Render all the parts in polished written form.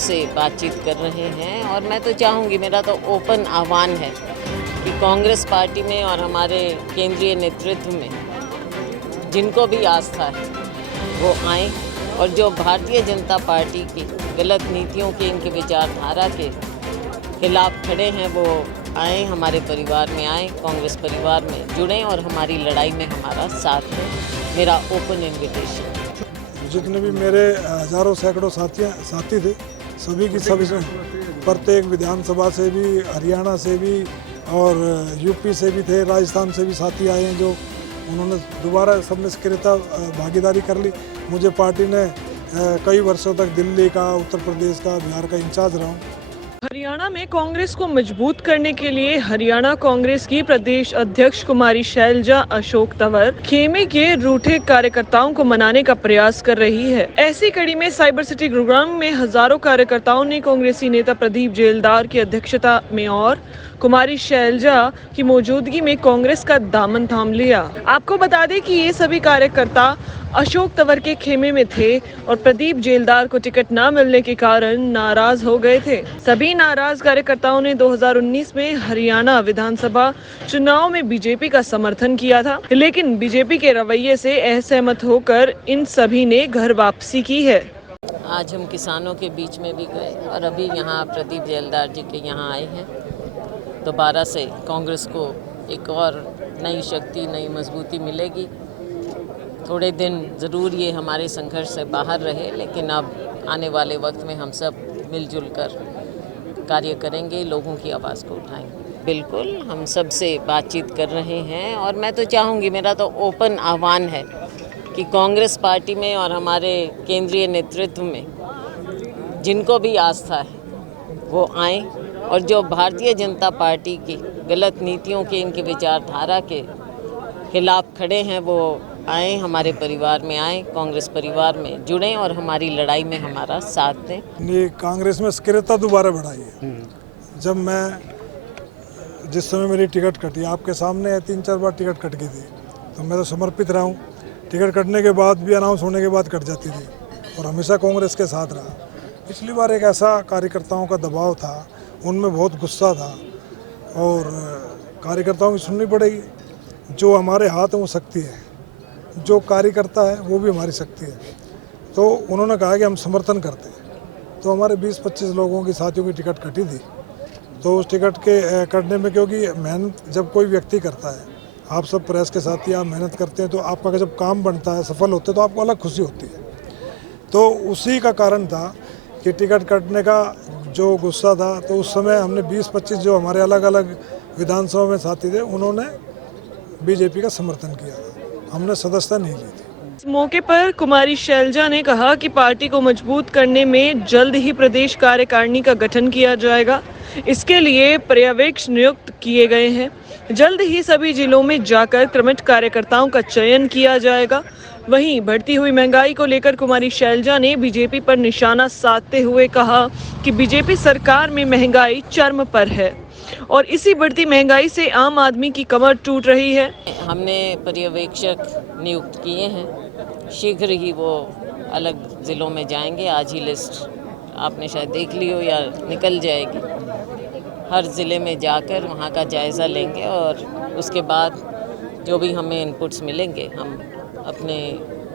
सबसे बातचीत कर रहे हैं और मैं तो चाहूँगी, मेरा तो ओपन आह्वान है कि कांग्रेस पार्टी में और हमारे केंद्रीय नेतृत्व में जिनको भी आस्था है वो आएँ और जो भारतीय जनता पार्टी की गलत नीतियों के, इनके विचारधारा के खिलाफ खड़े हैं वो आएँ, हमारे परिवार में आएँ, कांग्रेस परिवार में जुड़ें और हमारी लड़ाई में हमारा साथ दें। मेरा ओपन इन्विटेशन। जितने भी मेरे हजारों सैकड़ों साथी थे, सभी की सभी प्रत्येक विधानसभा से भी, हरियाणा से भी और यूपी से भी थे, राजस्थान से भी साथी आए हैं जो उन्होंने दोबारा सबने सक्रियता भागीदारी कर ली। मुझे पार्टी ने कई वर्षों तक दिल्ली का, उत्तर प्रदेश का, बिहार का इंचार्ज रहा हूँ। हरियाणा में कांग्रेस को मजबूत करने के लिए हरियाणा कांग्रेस की प्रदेश अध्यक्ष कुमारी शैलजा अशोक तंवर खेमे के रूठे कार्यकर्ताओं को मनाने का प्रयास कर रही है। ऐसी कड़ी में साइबर सिटी गुरुग्राम में हजारों कार्यकर्ताओं ने कांग्रेसी नेता प्रदीप जेलदार की अध्यक्षता में और कुमारी शैलजा की मौजूदगी में कांग्रेस का दामन थाम लिया। आपको बता दें कि ये सभी कार्यकर्ता अशोक तंवर के खेमे में थे और प्रदीप जेलदार को टिकट न मिलने के कारण नाराज हो गए थे। सभी नाराज कार्यकर्ताओं ने 2019 में हरियाणा विधानसभा चुनाव में बीजेपी का समर्थन किया था, लेकिन बीजेपी के रवैये से असहमत होकर इन सभी ने घर वापसी की है। आज हम किसानों के बीच में भी गए और अभी यहाँ प्रदीप जेलदार जी के यहाँ आए हैं। दोबारा से कांग्रेस को एक और नई शक्ति, नई मजबूती मिलेगी। थोड़े दिन ज़रूर ये हमारे संघर्ष से बाहर रहे, लेकिन अब आने वाले वक्त में हम सब मिलजुल कर कार्य करेंगे, लोगों की आवाज़ को उठाएंगे। बिल्कुल, हम सब से बातचीत कर रहे हैं और मैं तो चाहूँगी, मेरा तो ओपन आह्वान है कि कांग्रेस पार्टी में और हमारे केंद्रीय नेतृत्व में जिनको भी आस्था है वो आएँ और जो भारतीय जनता पार्टी की गलत नीतियों के, इनके विचारधारा के खिलाफ खड़े हैं वो आएँ, हमारे परिवार में आएँ, कांग्रेस परिवार में जुड़ें और हमारी लड़ाई में हमारा साथ दें। ये कांग्रेस में सक्रियता दोबारा बढ़ाई है। जब मैं जिस समय मेरी टिकट कटी, आपके सामने 3-4 बार टिकट कट गई थी, तो मैं तो समर्पित रहा हूँ। टिकट कटने के बाद भी, अनाउंस होने के बाद कट जाती थी और हमेशा कांग्रेस के साथ रहा। पिछली बार एक ऐसा कार्यकर्ताओं का दबाव था, उनमें बहुत गुस्सा था और कार्यकर्ताओं की सुननी पड़ेगी। जो हमारे हाथ है वो शक्ति है, जो कार्यकर्ता है वो भी हमारी शक्ति है। तो उन्होंने कहा कि हम समर्थन करते हैं, तो हमारे 20-25 लोगों की साथियों की टिकट कटी थी। तो उस टिकट के कटने में, क्योंकि मेहनत जब कोई व्यक्ति करता है, आप सब प्रेस के साथी आप मेहनत करते हैं, तो आपका जब काम बनता है, सफल होते हैं, तो आपको अलग खुशी होती है। तो उसी का कारण था कि टिकट कटने का जो गुस्सा था, तो उस समय हमने 20-25 जो हमारे अलग अलग विधानसभा में साथी थे, उन्होंने बीजेपी का समर्थन किया। हमने सदस्यता नहीं ली थी। इस मौके पर कुमारी शैलजा ने कहा कि पार्टी को मजबूत करने में जल्द ही प्रदेश कार्यकारिणी का गठन किया जाएगा। इसके लिए पर्यवेक्षक नियुक्त किए गए हैं। जल्द ही सभी जिलों में जाकर क्रमिक कार्यकर्ताओं का चयन किया जाएगा। वहीं बढ़ती हुई महंगाई को लेकर कुमारी शैलजा ने बीजेपी पर निशाना साधते हुए कहा कि बीजेपी सरकार में महंगाई चरम पर है और इसी बढ़ती महंगाई से आम आदमी की कमर टूट रही है। हमने पर्यवेक्षक नियुक्त किए हैं, शीघ्र ही वो अलग ज़िलों में जाएंगे। आज ही लिस्ट आपने शायद देख ली हो या निकल जाएगी। हर ज़िले में जाकर वहाँ का जायज़ा लेंगे और उसके बाद जो भी हमें इनपुट्स मिलेंगे, हम अपने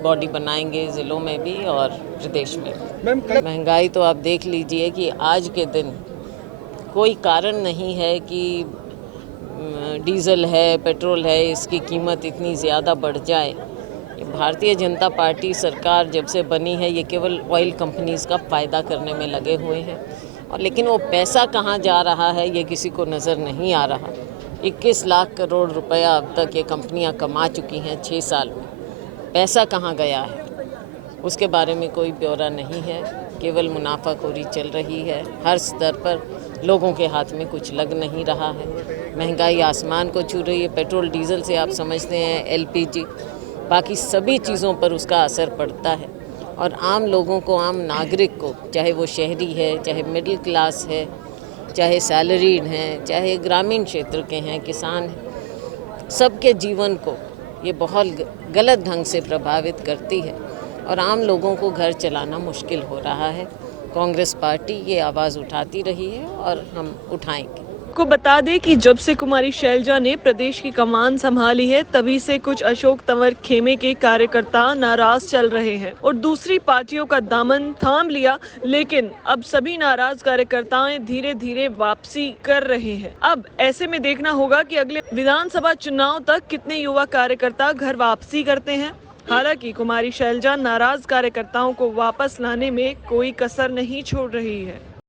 बॉडी बनाएंगे ज़िलों में भी और प्रदेश में। महंगाई तो आप देख लीजिए कि आज के दिन कोई कारण नहीं है कि डीज़ल है, पेट्रोल है, इसकी कीमत इतनी ज़्यादा बढ़ जाए। भारतीय जनता पार्टी सरकार जब से बनी है, ये केवल ऑयल कंपनीज़ का फ़ायदा करने में लगे हुए हैं और लेकिन वो पैसा कहाँ जा रहा है ये किसी को नज़र नहीं आ रहा। 21 लाख करोड़ रुपया अब तक ये कंपनियां कमा चुकी हैं 6 साल में। पैसा कहाँ गया है उसके बारे में कोई ब्यौरा नहीं है, केवल मुनाफाखोरी चल रही है। हर स्तर पर लोगों के हाथ में कुछ लग नहीं रहा है। महंगाई आसमान को छू रही है। पेट्रोल डीजल से आप समझते हैं, एलपीजी, बाकी सभी चीज़ों पर उसका असर पड़ता है और आम लोगों को, आम नागरिक को, चाहे वो शहरी है, चाहे मिडिल क्लास है, चाहे सैलरीड हैं, चाहे ग्रामीण क्षेत्र के हैं, किसान हैं, सबके जीवन को ये बहुत गलत ढंग से प्रभावित करती है और आम लोगों को घर चलाना मुश्किल हो रहा है। कांग्रेस पार्टी ये आवाज़ उठाती रही है और हम उठाएंगे। को बता दें कि जब से कुमारी शैलजा ने प्रदेश की कमान संभाली है तभी से कुछ अशोक तंवर खेमे के कार्यकर्ता नाराज चल रहे हैं और दूसरी पार्टियों का दामन थाम लिया, लेकिन अब सभी नाराज कार्यकर्ताएं धीरे धीरे वापसी कर रहे हैं। अब ऐसे में देखना होगा कि अगले विधानसभा चुनाव तक कितने युवा कार्यकर्ता घर वापसी करते हैं। हालांकि कुमारी शैलजा नाराज कार्यकर्ताओं को वापस लाने में कोई कसर नहीं छोड़ रही है।